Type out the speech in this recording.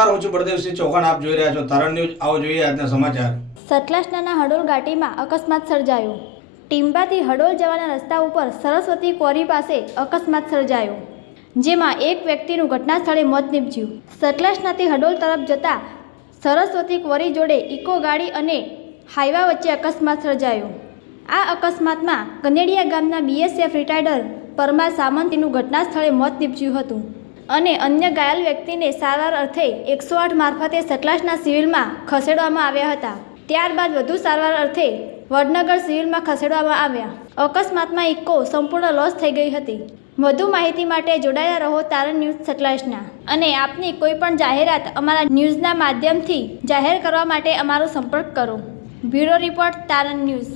નમસ્કાર, હું છું બળદેવસિંહ ચૌહાણ. આપ જોઈ રહ્યા છો તારણ ન્યૂઝ. આવો જોઈએ આજના સમાચાર. સતલાસના હડોલ ઘાટીમાં અકસ્માત સર્જાયો. ટીંબાથી હડોલ જવાના રસ્તા ઉપર સરસ્વતી ક્વોરી પાસે અકસ્માત સર્જાયો, જેમાં એક વ્યક્તિનું ઘટના સ્થળે મોત નીપજ્યું. સતલાસનાથી હડોલ તરફ જતા સરસ્વતી ક્વોરી જોડે ઇકો ગાડી અને હાઈવા વચ્ચે અકસ્માત સર્જાયો. આ અકસ્માતમાં કનેડિયા ગામના બીએસએફ રિટાયર્ડ પરમાર સામંતીનું ઘટના સ્થળે મોત નીપજ્યું હતું અને અન્ય ઘાયલ વ્યક્તિને સારવાર અર્થે 108 મારફતે સતલાસના સિવિલમાં ખસેડવામાં આવ્યા હતા. ત્યારબાદ વધુ સારવાર અર્થે વડનગર સિવિલમાં ખસેડવામાં આવ્યા. અકસ્માતમાં ઇકો સંપૂર્ણ લોસ થઈ ગઈ હતી. વધુ માહિતી માટે જોડાયેલા રહો તારણ ન્યૂઝ સતલાસના. અને આપની કોઈ પણ જાહેરાત અમારા ન્યૂઝના માધ્યમથી જાહેર કરવા માટે અમારો સંપર્ક કરો. બ્યુરો રિપોર્ટ તારણ ન્યૂઝ.